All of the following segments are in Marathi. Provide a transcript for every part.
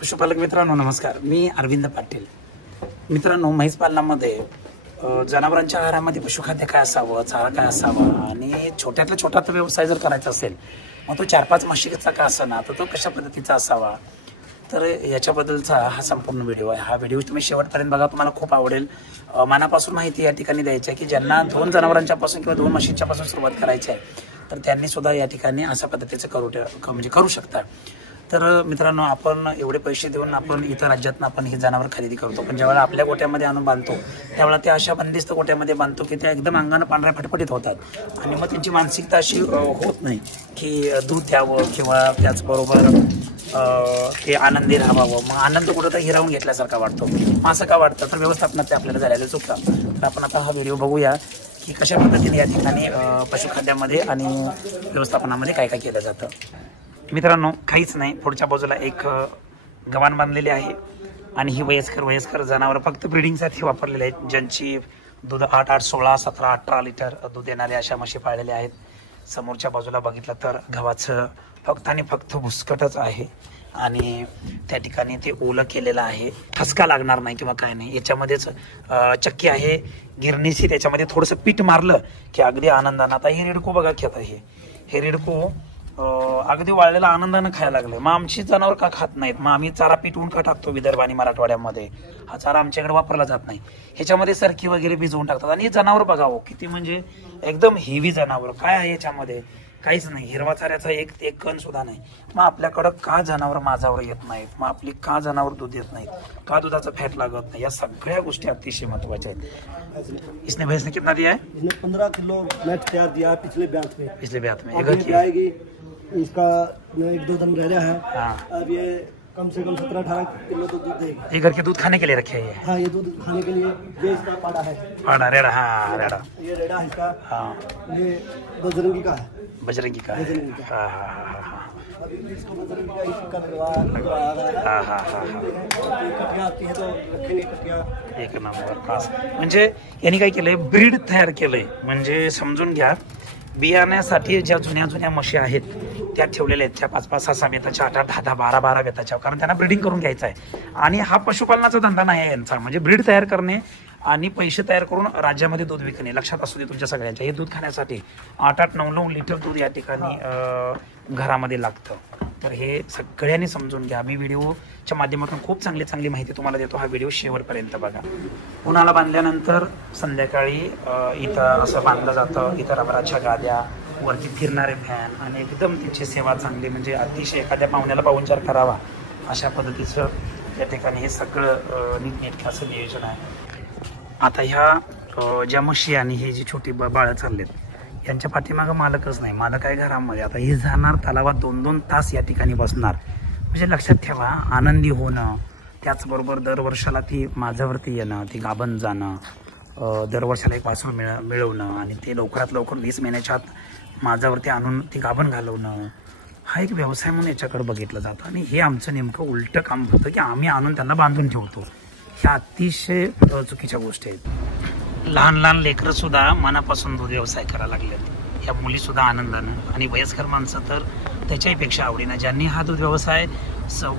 पशुपालक मित्रांनो नमस्कार. मी अरविंद पाटील. मित्रांनो, म्हैस पालनामध्ये जनावरांच्या आहारामध्ये पशुखाद्य काय असावं, चारा काय असावा आणि छोट्यातला छोटा व्यवसाय जर करायचा असेल मग तो 4-5 म्हशीचा का असाना तर तो कशा पद्धतीचा असावा, तर याच्याबद्दलचा हा संपूर्ण व्हिडिओ आहे. हा व्हिडिओ तुम्ही शेवटपर्यंत बघा, तुम्हाला खूप आवडेल. मनापासून माहिती या ठिकाणी द्यायची आहे की ज्यांना 2 जनावरांच्या पासून किंवा 2 म्हशींच्या पासून सुरुवात करायची आहे तर त्यांनी सुद्धा या ठिकाणी अशा पद्धतीचं करू शकता. तर मित्रांनो, आपण एवढे पैसे देऊन आपण इतर राज्यातून आपण हे जनावर खरेदी करतो, पण ज्यावेळेला आपल्या गोट्यामध्ये आणून बांधतो त्यावेळेला त्या अशा बंदिस्त गोट्यामध्ये बांधतो की त्या एकदम अंगानं पांढऱ्या फटफटीत होतात आणि मग त्यांची मानसिकता अशी होत नाही की दूध द्यावं किंवा त्याचबरोबर ते आनंदी राहावं. मग आनंद कुठं तर हिरावून घेतल्यासारखा वाटतो. असं का वाटतं तर व्यवस्थापनात आपल्याला झालेलं चुकतं. तर आपण आता हा व्हिडिओ बघूया की कशा पद्धतीने या ठिकाणी पशुखाद्यामध्ये आणि व्यवस्थापनामध्ये काय काय केलं जातं. मित्रांनो, काहीच नाही. पुढच्या बाजूला एक गव्हाण बांधलेली आहे आणि ही वयस्कर जनावर फक्त ब्रीडिंगसाठी वापरलेले आहेत, ज्यांची दूध 8, 16, 17, 18 लिटर दूध देणारे अशा म्हशी पाळलेल्या आहेत. समोरच्या बाजूला बघितलं तर गव्हाचं फक्त आणि फक्त भुसकटच आहे आणि त्या ठिकाणी ते ओलं केलेलं आहे. ठसका लागणार नाही किंवा काय नाही. याच्यामध्येच चक्की आहे गिरणीची, त्याच्यामध्ये थोडंसं पीठ मारलं की अगदी आनंदानं. आता हे रेडको बघा की आता हे रेडको अगदी वाळलेला आनंदानं खायला लागले. मग आमची जनावर का खात नाहीत? मग आम्ही चारा पिटवून का टाकतो विदर्भ आणि मराठवाड्यामध्ये? हा चारा आमच्याकडे वापरला जात नाही. ह्याच्यामध्ये सरकी वगैरे भिजवून टाकतात. आणि हे जनावर बघावं किती म्हणजे एकदम हेवी जनावर. काय आहे याच्यामध्ये? काहीच नाही. हिरवा चाऱ्याचा एक कण सुद्धा नाही. मग आपल्याकडं का जनावर माझावर येत नाहीत? मग आपली का जनावर दूध येत नाहीत? का दुधाचा फॅट लागत नाही? या सगळ्या गोष्टी अतिशय महत्वाच्या आहेत. इसने भैंस ने कितना दिया है? 15 किलो मैच तैयार दिया पिछले ब्याह में। एक आएगी इसका 1-2 दिन रह रहा है। हाँ। अब ये कम से कम 17-18 किलो तो दूध देगी। ये घर के दूध खाने के लिए रखे हैं? हाँ, ये दूध खाने के लिए। ये इसका पाड़ा है, पाड़ा रेड़ा। हाँ, रेड़ा। ये रेड़ा है इसका। हाँ, ये बजरंगी का है। बजरंगी का है। हाँ हाँ हाँ हाँ। अभी इसको बजरंगी का इसका लगवा। हाँ हाँ हाँ। कटिया आती है तो रखे नहीं कटिया। एक नंबर खास. म्हणजे यांनी काय केलंय, ब्रीड तयार केलंय. म्हणजे समजून घ्या, बियाण्यासाठी ज्या जुन्या म्हशी आहेत त्या ठेवलेल्या आहेत, त्या 5-5, 6-6 वेताच्या, 8-8, 10-10, 12-12 वेताच्या, कारण त्यांना ब्रीडिंग करून घ्यायचं आहे. आणि हा पशुपालनाचा धंदा नाही आहे यांचा. म्हणजे ब्रीड तयार करणे आणि पैसे तयार करून राज्यामध्ये दूध विकणे. लक्षात असू दे तुमच्या सगळ्यांच्या. हे दूध खाण्यासाठी 8-8, 9-9 लिटर दूध या ठिकाणी घरामध्ये लागतं. तर हे सगळ्यांनी समजून घ्या. मी व्हिडिओच्या माध्यमातून खूप चांगली माहिती तुम्हाला देतो. हा व्हिडिओ शेवटपर्यंत बघा. उन्हाला बांधल्यानंतर संध्याकाळी इथं असं बांधलं जातं. इथं रबराच्या गाद्या, वरती फिरणारे फॅन आणि एकदम त्याची सेवा चांगली, म्हणजे अतिशय एखाद्या पाहुण्याला पाहुणचार करावा अशा पद्धतीचं या ठिकाणी हे सगळं नीटनेटकं असं नियोजन आहे. आता ह्या ज्या म्हशी आणि हे जी छोटी बाळं चाललेत यांच्या पाठीमागं मालकच नाही. मालक आहे घरामध्ये. आता ही जाणार तलावात 2-2 तास या ठिकाणी बसणार. म्हणजे लक्षात ठेवा, आनंदी होणं, त्याचबरोबर दरवर्षाला ती माझ्यावरती येणं, ती गाभण जाणं, दरवर्षाला एक वासरू मिळवणं आणि ते लवकरात लवकर 20 महिन्याच्या आत माझ्यावरती आणून ती गाभण घालवणं, हा एक व्यवसाय म्हणून याच्याकडे बघितलं जातं. आणि हे आमचं नेमकं उलटं काम होतं की आम्ही आणून त्यांना बांधून ठेवतो. ह्या अतिशय चुकीच्या गोष्टी आहेत. लहान लेकरं सुद्धा मनापासून दूध व्यवसाय करायला लागलेत. ह्या मुली सुद्धा आनंदानं, आणि वयस्कर माणसं तर त्याच्याहीपेक्षा आवडीनं, ज्यांनी हा दूध व्यवसाय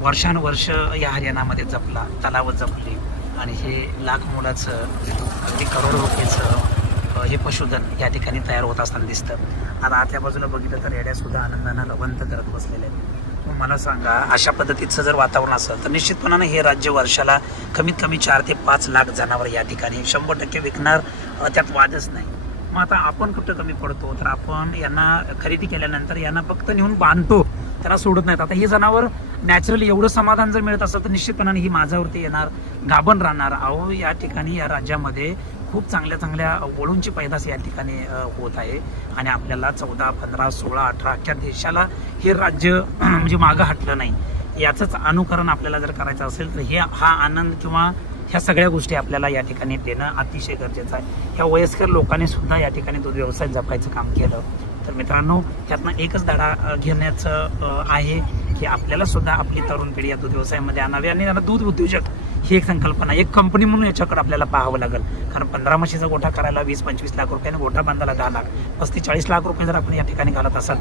वर्षानुवर्ष या हरियाणामध्ये जपला, तलावत जपली आणि हे लाख मोलाचं अगदी करोड रुपयाचं हे पशुधन या ठिकाणी तयार होत असताना दिसतं. आता आतल्या बाजूला बघितलं तर रेड्या सुद्धा आनंदानं रवंत करत बसलेले आहेत. मला सांगा, अशा पद्धतीचं जर वातावरण असेल तर निश्चितपणाने हे राज्य वर्षाला कमीत कमी 4 ते 5 लाख जनावर या ठिकाणी 100% विकणार, त्यात वादच नाही. मग आता आपण कुठं कमी पडतो तर आपण यांना खरेदी केल्यानंतर यांना फक्त नेऊन बांधतो, त्यांना सोडत नाहीत. आता ही जनावर नॅचरली एवढं समाधान जर मिळत असेल तर निश्चितपणाने ही माझ्यावरती येणार, गाभण राहणार. अहो, या ठिकाणी या राज्यामध्ये खूप चांगल्या वळूंची पैदास या ठिकाणी होत आहे आणि आपल्याला 14, 15, 16, 18 अख्ख्या देशाला हे राज्य म्हणजे मागं हटलं नाही. याचंच अनुकरण आपल्याला जर करायचं असेल तर हा आनंद किंवा ह्या सगळ्या गोष्टी आपल्याला या ठिकाणी देणं अतिशय गरजेचं आहे. ह्या वयस्कर लोकांनी सुद्धा या ठिकाणी दूध व्यवसाय जपायचं काम केलं. तर मित्रांनो, त्यातनं एकच धडा घेण्याचं आहे की आपल्याला सुद्धा आपली तरुण पिढी या दूध व्यवसायामध्ये आणावी आणि त्यांना दूध उद्योजक ही एक संकल्पना, एक कंपनी म्हणून याच्याकडे आपल्याला पाहावं लागेल. कारण 15 म्हशीचा गोठा करायला 20-25 लाख रुपये, गोठा बांधायला 10 लाख, 35-40 लाख रुपये जर आपण या ठिकाणी घालत असाल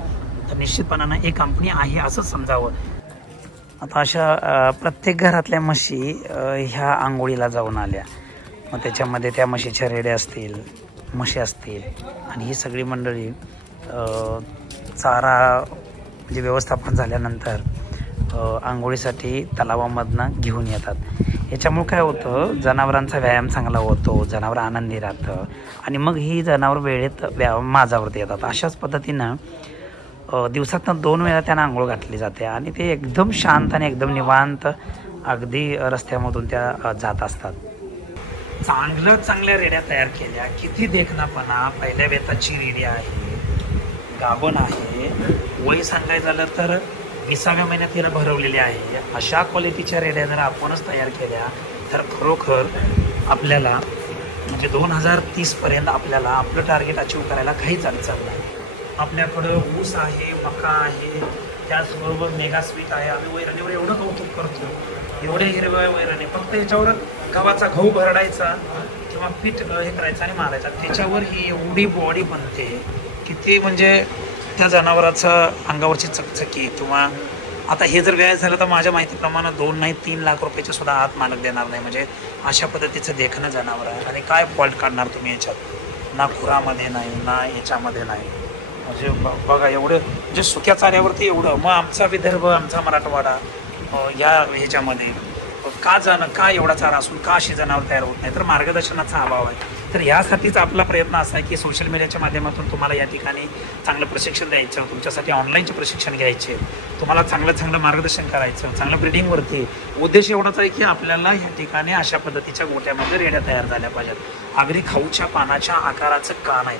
तर निश्चितपणानं एक कंपनी आहे असंच समजावं. आता अशा प्रत्येक घरातल्या म्हशी ह्या आंघोळीला जाऊन आल्या, मग त्याच्यामध्ये त्या म्हशीच्या रेड्या असतील, म्हशी असतील, आणि ही सगळी मंडळी चारा म्हणजे व्यवस्थापन झाल्यानंतर आंघोळीसाठी तलावामधनं घेऊन येतात. याच्यामुळे काय होतं, जनावरांचा व्यायाम चांगला होतो, जनावर आनंदी राहतं, आणि मग ही जनावर वेळेत माझावरती येतात. अशाच पद्धतीनं दिवसातनं 2 वेळा त्यांना आंघोळ घातली जाते, आणि ते एकदम शांत आणि एकदम निवांत अगदी रस्त्यामधून त्या जात असतात. चांगल्या रेड्या तयार केल्या, किती देखणापणा. पहिल्या वेताची रेडी आहे, गाभण आहे, वय सांगायचं झालं तर 20व्या महिन्यात तिला भरवलेली आहे. अशा क्वालिटीच्या रेड्या जर आपणच तयार केल्या तर खरोखर आपल्याला म्हणजे 2030 पर्यंत आपल्याला आपलं टार्गेट अचीव करायला काहीच अडचण नाही. आपल्याकडं ऊस आहे, मका आहे, त्याचबरोबर मेगा स्वीट आहे. आम्ही वैरणीवर एवढं कौतुक करतो, एवढे हिरव्या वैरणी, फक्त याच्यावर गव्हाचा गहू भरडायचा किंवा पीठ हे करायचं आणि मारायचा, त्याच्यावर ही एवढी बॉडी बनते. किती म्हणजे त्या जनावराचं अंगावरची चकचकी. किंवा आता हे जर व्याज झालं तर माझ्या माहितीप्रमाणे 2 नाही 3 लाख रुपयाचे सुद्धा हात मालक देणार नाही. म्हणजे अशा पद्धतीचं देखणं जनावर आहे. आणि काय फॉल्ट काढणार तुम्ही याच्यात, ना खुरामध्ये नाही, ना याच्यामध्ये नाही. म्हणजे बघा एवढं म्हणजे सुक्या चाऱ्यावरती एवढं. मग आमचा विदर्भ, आमचा मराठवाडा या ह्याच्यामध्ये का एवढा चारा असून का अशी जनावर तयार होत नाही, तर मार्गदर्शनाचा अभाव आहे. तर यासाठीच आपला प्रयत्न असा आहे की सोशल मीडियाच्या माध्यमातून तुम्हाला या ठिकाणी चांगलं प्रशिक्षण द्यायचं, तुमच्यासाठी ऑनलाईनचे प्रशिक्षण घ्यायचे, तुम्हाला चांगलं मार्गदर्शन करायचं, चांगलं ब्रिडिंगवरती. उद्देश एवढाच आहे की आपल्याला ह्या ठिकाणी अशा पद्धतीच्या गोट्यामध्ये रेड्या तयार झाल्या पाहिजेत. अगदी खाऊच्या पानाच्या आकाराचं कान आहे,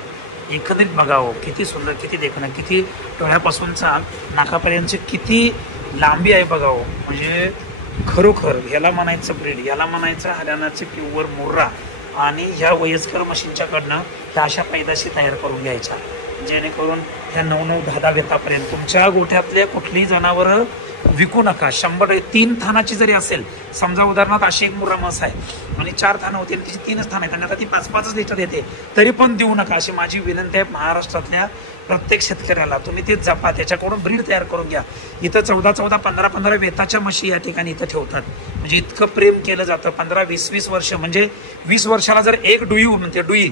एकंदरीत बघावं किती सुंदर, किती देखणं, किती डोळ्यापासूनचा नाकापर्यंतची किती लांबी आहे बघावं. म्हणजे खरोखर ह्याला म्हणायचं ब्रीड, याला म्हणायचं हरियाणाचे प्युअर मुर्रा. आणि ह्या वयस्कर मशीनच्याकडनं ह्या अशा पैदाशी तयार करून घ्यायच्या, जेणेकरून ह्या 9-10 वेतापर्यंत तुमच्या गोठ्यातले कुठलीही जनावरं विकू नका. 3 थानाची जरी असेल, समजा उदाहरणार्थ अशी एक मुर्रा म्हस आहे आणि 4 थानं होती, तिची 3च थानं आहेत आणि आता ती 5-5 लिटर देते, तरी पण देऊ नका, अशी माझी विनंती आहे महाराष्ट्रातल्या प्रत्येक शेतकऱ्याला. तुम्ही ते जपा, त्याच्याकडून ब्रीड तयार करून घ्या. इथं 14-14, 15-15 वेताच्या म्हशी या ठिकाणी इथं ठेवतात. म्हणजे इतकं प्रेम केलं जातं. 15-20 वर्ष, म्हणजे 20 वर्षाला जर एक डुई म्हणते, डुई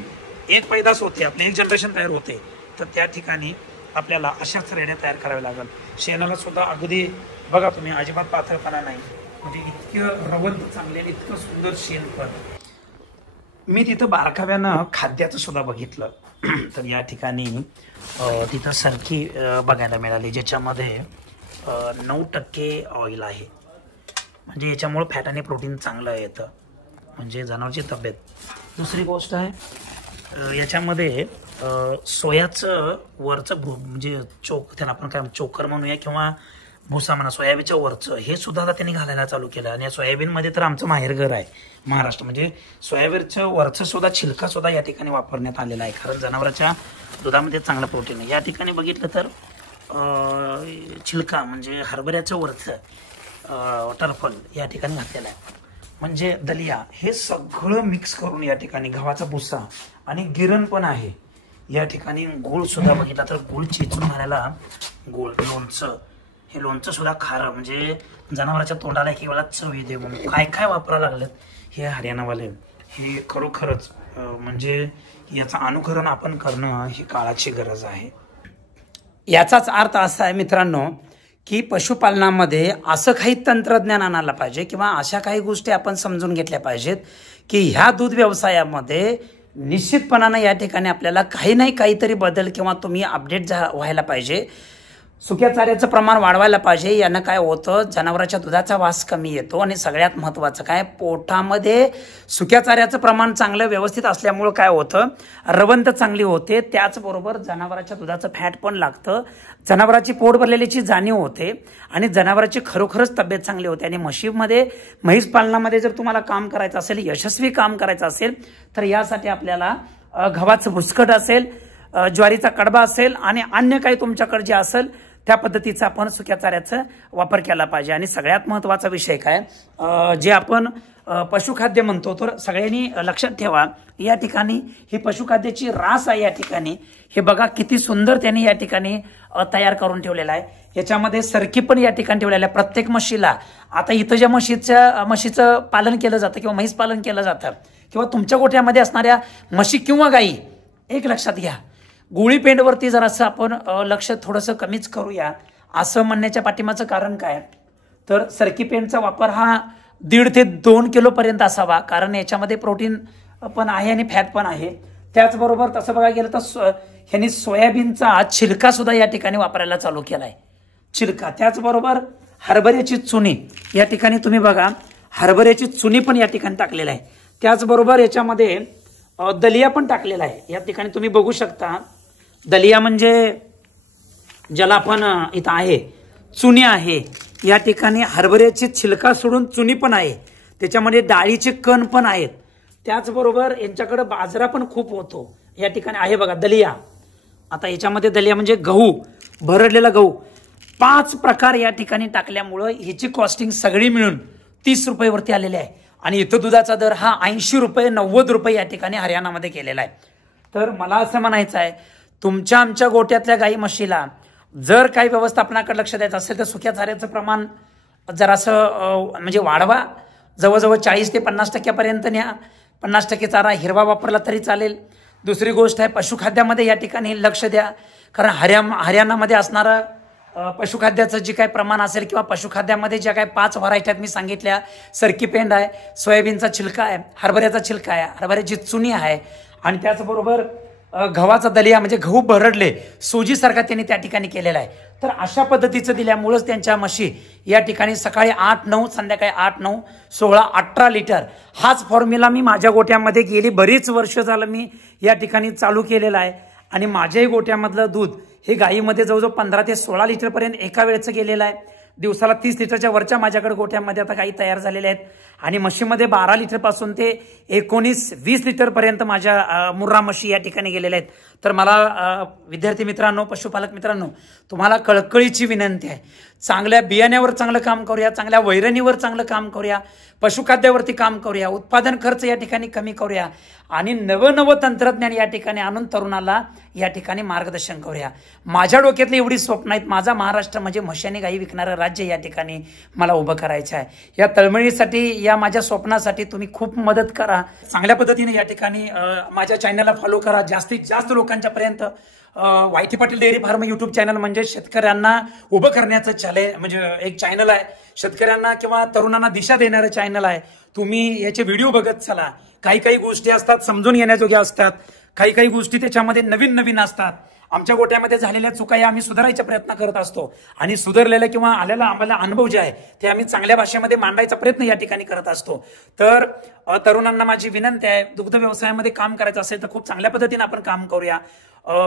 एक पैदास होते, आपली एक जनरेशन तयार होते, तर त्या ठिकाणी आपल्याला अशाच रेड्या तयार कराव्या लागेल. शेणाला सुद्धा अगदी बघा तुम्ही, अजिबात पातळपणा नाही, म्हणजे इतकं रवंत चांगले, इतकं सुंदर शेण. पण मी तिथं बारकाव्यानं खाद्याचं सुद्धा बघितलं. तर या ठिकाणी तिथं सरकी बघायला मिळाली, ज्याच्यामध्ये 9% ऑइल आहे. म्हणजे याच्यामुळं फॅट आणि प्रोटीन चांगलं येतं, म्हणजे जनावरची तब्येत. दुसरी गोष्ट आहे याच्यामध्ये सोयाचं वरचं म्हणजे त्याला आपण काय चोकर म्हणूया किंवा भुसा म्हणा, सोयाबीनच्या वरचं हे सुद्धा आता त्यांनी घालायला चालू केलं. आणि या सोयाबीनमध्ये तर आमचं माहेरघर आहे महाराष्ट्र. म्हणजे सोयाबीनचं वरचं सुद्धा छिलका सुद्धा या ठिकाणी वापरण्यात आलेला आहे, कारण जनावरांच्या दुधामध्ये चांगलं प्रोटीन आहे. या ठिकाणी बघितलं तर छिलका म्हणजे हरभऱ्याचं वरचं टरफल या ठिकाणी घातलेलं आहे. म्हणजे दलिया हे सगळं मिक्स करून या ठिकाणी गव्हाचा भुसा आणि गिरण पण आहे. या ठिकाणी गूळ सुद्धा बघितला तर गूळ चेचून घालायला गूळ, लोणचं, हे लोणचं सुद्धा खारं, म्हणजे जनावरांच्या तोंडाला एक वेळा चव येते म्हणून काय वापरायला लागलेत हे हरियाणावाले. हे खरोखरच म्हणजे याचं अनुकरण आपण करणं ही काळाची गरज आहे. याचाच अर्थ असा आहे मित्रांनो की पशुपालनामध्ये असं काही तंत्रज्ञान आणायला पाहिजे किंवा अशा काही गोष्टी आपण समजून घेतल्या पाहिजेत की ह्या दूध व्यवसायामध्ये निश्चितपणानं या ठिकाणी आपल्याला काही नाही काहीतरी बदल किंवा तुम्ही अपडेट व्हायला पाहिजे. सुक्या चाऱ्याचं प्रमाण वाढवायला पाहिजे. यानं काय होतं, जनावरांच्या दुधाचा वास कमी येतो आणि सगळ्यात महत्त्वाचं काय, पोटामध्ये सुक्या चाऱ्याचं प्रमाण चांगलं व्यवस्थित असल्यामुळं काय होतं, रवंत चांगली होते. त्याचबरोबर जनावरांच्या दुधाचं फॅट पण लागतं, जनावरांची पोट भरलेल्याची जाणीव होते आणि जनावरांची खरोखरच तब्येत चांगली होते. आणि म्हैस पालनामध्ये जर तुम्हाला काम करायचं असेल, यशस्वी काम करायचं असेल, तर यासाठी आपल्याला गव्हाचं भुसकट असेल, ज्वारीचा कडबा असेल आणि अन्य काही तुमच्याकडे जे असेल त्या पद्धतीचा आपण सुक्या चाऱ्याचा वापर केला पाहिजे. आणि सगळ्यात महत्वाचा विषय काय, जे आपण पशुखाद्य म्हणतो, तर सगळ्यांनी लक्षात ठेवा, या ठिकाणी ही पशुखाद्याची रास आहे. या ठिकाणी हे बघा किती सुंदर त्यांनी या ठिकाणी तयार करून ठेवलेला आहे. याच्यामध्ये सरकी पण या ठिकाणी ठेवलेला आहे प्रत्येक म्हशीला. आता इथं ज्या म्हशीचं पालन केलं जातं किंवा म्हैस पालन केलं जातं किंवा तुमच्या गोठ्यामध्ये असणाऱ्या म्हशी किंवा गायी, एक लक्षात घ्या, गोळी पेंडवरती जरासं आपण लक्ष थोडंसं कमीच करूया. असं म्हणण्याच्या पाठीमागचं कारण काय, तर सरकी पेंडचा वापर हा 1.5 ते 2 किलो पर्यंत असावा, कारण याच्यामध्ये प्रोटीन पण आहे आणि फॅट पण आहे. त्याचबरोबर तसं बघायला गेलं तर ह्यांनी सोयाबीनचा छिलका सुद्धा या ठिकाणी वापरायला चालू केलाय, छिलका. त्याचबरोबर हरभऱ्याची चुनी या ठिकाणी तुम्ही बघा, हरभऱ्याची चुनी पण या ठिकाणी टाकलेला आहे. त्याचबरोबर याच्यामध्ये दलिया पण टाकलेला आहे. या ठिकाणी तुम्ही बघू शकता, दलिया म्हणजे ज्याला आपण इथं आहे चुनी आहे. या ठिकाणी हरभऱ्याची छिलका सोडून चुनी पण आहे, त्याच्यामध्ये डाळीचे कण पण आहेत. त्याचबरोबर यांच्याकडे बाजरा पण खूप होतो. या ठिकाणी आहे बघा दलिया. आता याच्यामध्ये दलिया म्हणजे गहू, भरडलेला गहू, 5 प्रकार या ठिकाणी टाकल्यामुळं ह्याची कॉस्टिंग सगळी मिळून 30 रुपये वरती आलेली आहे. आणि इथं दुधाचा दर हा 80 रुपये 90 रुपये या ठिकाणी हरियाणामध्ये केलेला आहे. तर मला असं म्हणायचं आहे, तुमच्या आमच्या गोट्यातल्या गाई म्हशीला जर काही व्यवस्थापनाकडे लक्ष द्यायचं असेल तर सुक्या चाऱ्याचं प्रमाण जरासं म्हणजे वाढवा, जवळजवळ 40 ते 50% न्या. 50% चारा हिरवा वापरला तरी चालेल. दुसरी गोष्ट आहे, पशुखाद्यामध्ये या ठिकाणी लक्ष द्या, कारण हरियाणामध्ये असणारं पशुखाद्याचं जे काही प्रमाण असेल किंवा पशुखाद्यामध्ये ज्या काही 5 व्हरायटी आहेत मी सांगितल्या, सरकी पेंड आहे, सोयाबीनचा छिलका आहे, हरभऱ्याचा छिलका आहे, हरभऱ्याची चुनी आहे, आणि त्याचबरोबर गव्हाचा दलिया म्हणजे गहू भरडले सोजीसारखा त्यांनी त्या ठिकाणी केलेला आहे. तर अशा पद्धतीचं दिल्यामुळंच त्यांच्या म्हशी या ठिकाणी सकाळी 8-9, संध्याकाळी 8-9, 16-18 लिटर हाच फॉर्म्युला मी माझ्या गोट्यामध्ये गेली बरीच वर्ष झालं मी या ठिकाणी चालू केलेला आहे. आणि माझ्याही गोट्यामधलं दूध हे गाईमध्ये जवळजवळ 15 ते 16 लिटरपर्यंत एका वेळेचं गेलेलं आहे. दिवसाला 30 लिटरच्या वरच्या माझ्याकडे गोठ्यामध्ये आता गाई तयार झालेल्या आहेत. आणि म्हशीमध्ये 12 लिटरपासून ते 19-20 लिटरपर्यंत माझ्या मुर्रा म्हशी या ठिकाणी गेलेल्या आहेत. तर मला विद्यार्थी मित्रांनो, पशुपालक मित्रांनो, तुम्हाला कळकळीची विनंती आहे, चांगल्या बियाण्यावर चांगलं काम करूया, चांगल्या वैरणीवर चांगलं काम करूया, पशुखाद्यावरती काम करूया, उत्पादन खर्च या ठिकाणी कमी करूया, आणि नवं तंत्रज्ञान या ठिकाणी आणून तरुणाला या ठिकाणी मार्गदर्शन करूया. माझ्या डोक्यातली एवढी स्वप्न आहेत. माझा महाराष्ट्र म्हणजे म्हशाने गाई विकणारं राज्य या ठिकाणी मला उभं करायचं आहे. या तळमळीसाठी, या माझ्या स्वप्नासाठी तुम्ही खूप मदत करा. चांगल्या पद्धतीने या ठिकाणी माझ्या चॅनलला फॉलो करा. जास्तीत जास्त लोकांच्या पर्यंत Y T Patil dairy farm YouTube channel म्हणजे शेतकऱ्यांना उभं करण्याचं म्हणजे एक चॅनल आहे. शेतकऱ्यांना किंवा तरुणांना दिशा देणारं चॅनल आहे. तुम्ही याचे व्हिडिओ बघत चला. काही गोष्टी असतात समजून घेण्याजोग्या असतात, काही गोष्टी त्याच्यामध्ये नवीन असतात. आमच्या गोट्यामध्ये झालेल्या चुका या आम्ही सुधारायचा प्रयत्न करत असतो, आणि सुधारलेला किंवा आलेला आम्हाला अनुभव जे आहे ते आम्ही चांगल्या भाषेमध्ये मांडायचा प्रयत्न या ठिकाणी करत असतो. तर तरुणांना माझी विनंती आहे, दुग्ध व्यवसायामध्ये काम करायचं असेल तर खूप चांगल्या पद्धतीने आपण काम करूया.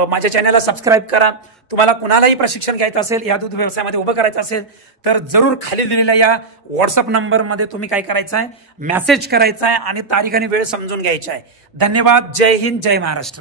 माझ्या चॅनलला सबस्क्राईब करा. तुम्हाला कुणालाही प्रशिक्षण घ्यायचं असेल, या दूध व्यवसायामध्ये उभं करायचं असेल तर जरूर खाली दिलेल्या या व्हॉट्सअप नंबरमध्ये तुम्ही काय करायचं आहे, मेसेज करायचा आहे आणि तारीख आणि वेळ समजून घ्यायचा आहे. धन्यवाद. जय हिंद, जय महाराष्ट्र.